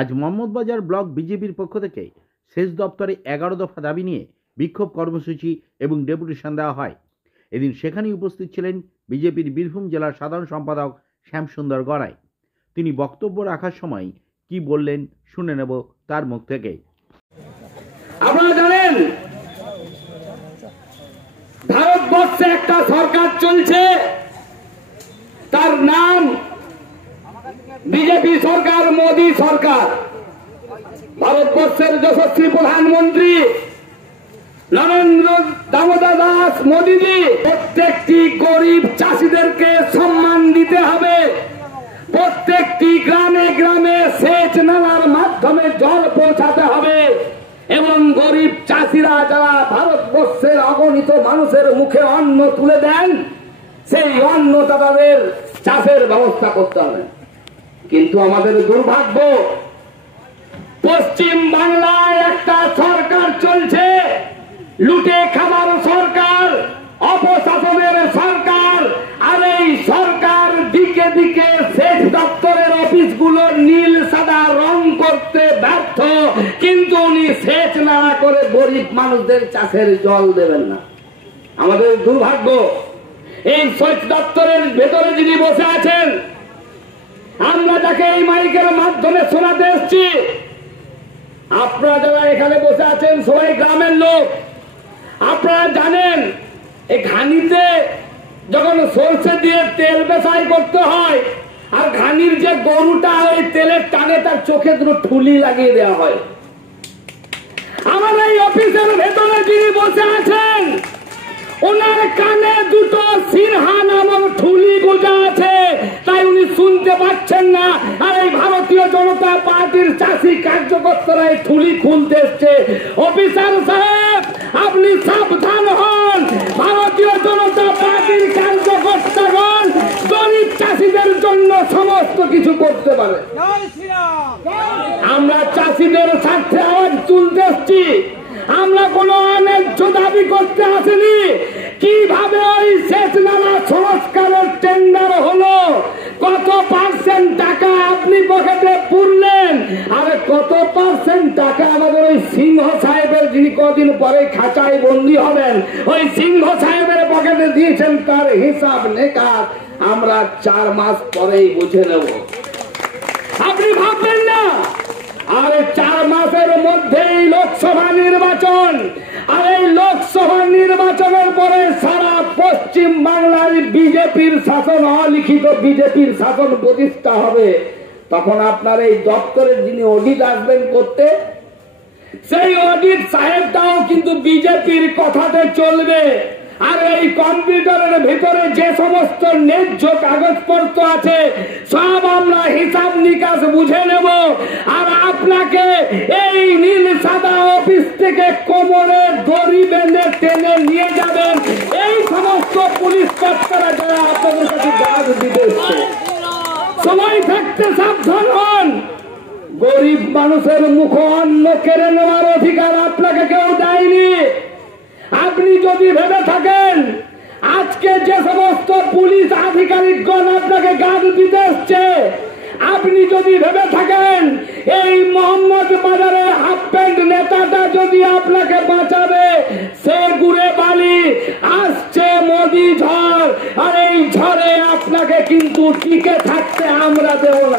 আজ মোহাম্মদবাজার ব্লক বিজেপির পক্ষ থেকে সেচ দপ্তরে 11 দফা দাবি নিয়ে বিক্ষোভ কর্মসূচি এবং ডেপুটেশন দেওয়া হয়। এদিন সেখানে উপস্থিত ছিলেন বিজেপির বীরভূম জেলার সাধারণ সম্পাদক শ্যামসুন্দর গড়াই। তিনি বক্তব্য রাখার সময় কি বললেন শুনে নেব তার মুখ থেকে। আপনারা জানেন ভারতবর্ষে একটা সরকার চলছে, তার নাম বিজেপি সরকার, মোদী সরকার। ভারতবর্ষের যশস্বী প্রধানমন্ত্রী নরেন্দ্র দামোদর দাস মোদীজি প্রত্যেকটি গরিব চাষিদেরকে সম্মান দিতে হবে, প্রত্যেকটি গ্রামে গ্রামে সেচ নালার মাধ্যমে জল পৌঁছাতে হবে এবং গরিব চাষিরা যারা ভারতবর্ষের অগণিত মানুষের মুখে অন্ন তুলে দেন সেই অন্নটা তাদের চাষের ব্যবস্থা করতে হবে। কিন্তু আমাদের দুর্ভাগ্য, পশ্চিম বাংলায় একটা সরকার চলছে, লুটে খাবার সরকার, অপশাসনের সরকার। আর এই সরকার দিকে দিকে সেচ দপ্তরের অফিসগুলো নীল সাদা রং করতে ব্যর্থ, কিন্তু উনি সেচ না করে গরিব মানুষদের চাষের জল দেবেন না। আমাদের দুর্ভাগ্য, এই সেচ দপ্তরের ভেতরে যিনি বসে আছেন, আমরা তাকে এই মাইকের মাধ্যমে শোনাতে এসছি, আপনারা যারা এখানে বসে আছেন সবাই গ্রামের লোক। আপনারা জানেন এই ঘানিতে যখন সরষে দিয়ে তেল বেসাই করতে হয়, আর ঘানির যে গরুটা ওই তেলের টানে তার চোখে দুটো ঠুলি লাগিয়ে দেওয়া হয়। আমার এই অফিসের ভেতরে যিনি বসে আছেন, ওনার কানে দুটো সিনহা নামক ঠুলি গোজা আছে, তাই উনি শুনতে পাচ্ছেন না। আর এই ভারতীয় জনতা পার্টির চাষি কার্যকর্তারা এই ঠুলি খুলতে এসছে। অফিসার সাহেব, আপনি সাবধান হন। ভারতীয় জনতা পার্টির কার্যকর্তাগণ গরিব চাষিদের জন্য সমস্ত কিছু করতে পারে। আমরা চাষিদের স্বার্থে আওয়াজ তুলতে এসছি, আমরা কোন অন্যায্য দাবি করতে আসেনি। কিভাবে ওই সেচ নালা সংস্কারের টেন্ডার হলো, কত পার্সেন্ট টাকা আপনি পকেটে পুরলেন, আর কত পার্সেন্ট টাকা আমাদের ওই সিংহ সাহেবের, যিনি কদিন পরে খাঁচায় বন্দী হবেন, ওই সিংহ সাহেবের পকেটে দিয়েছেন, তার হিসাব নেকার আমরা 4 মাস পরেই বুঝে নেব। আপনি ভাববেন না আর 4 মাসের মধ্যেই লোকসভা নির্বাচন, আর এই লোকসভা নির্বাচনের পরে সারা পশ্চিম বাংলার বিজেপির শাসন, অলিখিত বিজেপির শাসন প্রতিষ্ঠা হবে। তখন আপনার এই দপ্তরের যিনি অডিট আসবেন করতে, সেই অডিট সাহেবটাও কিন্তু বিজেপির কথাতে চলবে। আর এই কম্পিউটারের ভিতরে যে সমস্ত ন্যায্য কাগজপত্র আছে সব আমরা হিসাব নিকাশ বুঝে নেব, আর আপনাকে এই নীল সাদা অফিস থেকে কোমরে দড়ি বেঁধে টেনে নিয়ে যাবেন এই সমস্ত পুলিশ কর্তারা যারা আপনাদের কাছে গার্ড দিতে এসছে। সময় থাকতে সাবধান হন। গরিব মানুষের মুখ অন্ন কেড়ে নেওয়ার অধিকার আপনাকে কেউ দেয়নি। আপনি যদি ভেবে থাকেন আজকে যে সমস্ত পুলিশ আধিকারিকগণ আপনাকে গার্ড দিতে এসছে, আপনি যদি ভেবে থাকেন এই মোহাম্মদ বাজারের হাফ প্যান্ট নেতাটা যদি আপনাকে বাঁচাবে, সে গুড়ে বালি আসছে মোদি ঝড়, আর এই ঝড়ে আপনাকে কিন্তু টিকে থাকতে আমরা দেব না।